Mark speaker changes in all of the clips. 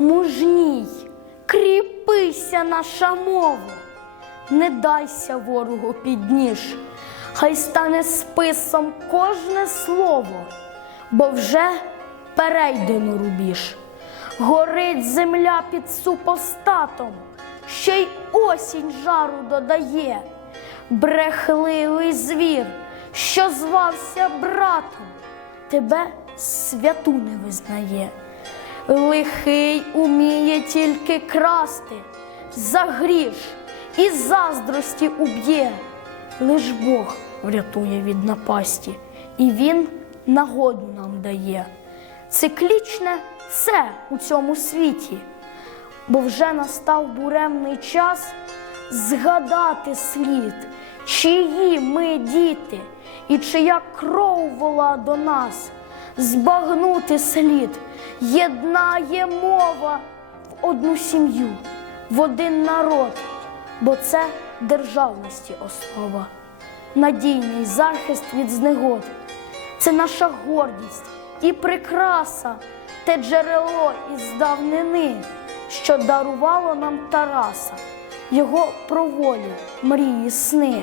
Speaker 1: мужній, кріпися наша мова, не дайся ворогу під ніж, хай стане списом кожне слово, бо вже перейдено рубіж. Горить земля під супостатом, ще й осінь жару додає, брехливий звір, що звався братом, тебе святу не визнає. Лихий уміє тільки красти, за гріш і заздрості уб'є. Лиш Бог врятує від напасті, і Він нагоду нам дає. Циклічне все у цьому світі, бо вже настав буремний час згадати слід, чиї ми діти, і чия кров вола до нас, збагнути слід, єднає мова в одну сім'ю, в один народ, бо це державності основа, надійний захист від знегод. Це наша гордість і прикраса, те джерело із давнини, що дарувало нам Тараса, його про волю, мрії, сни.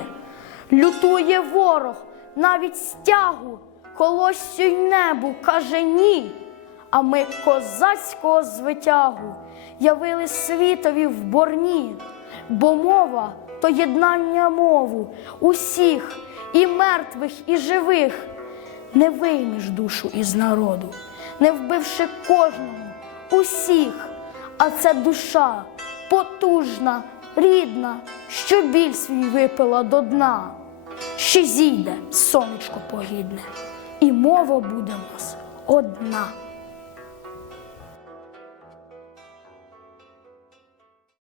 Speaker 1: Лютує ворог, навіть стягу, колоссю й небу каже ні. А ми козацького звитягу явили світові в борні, бо мова то єднання мову усіх, і мертвих, і живих. Не виймеш душу із народу, не вбивши кожного, усіх, а це душа потужна, рідна, що біль свій випила до дна. Ще зійде сонечко погідне, і мова буде в нас одна.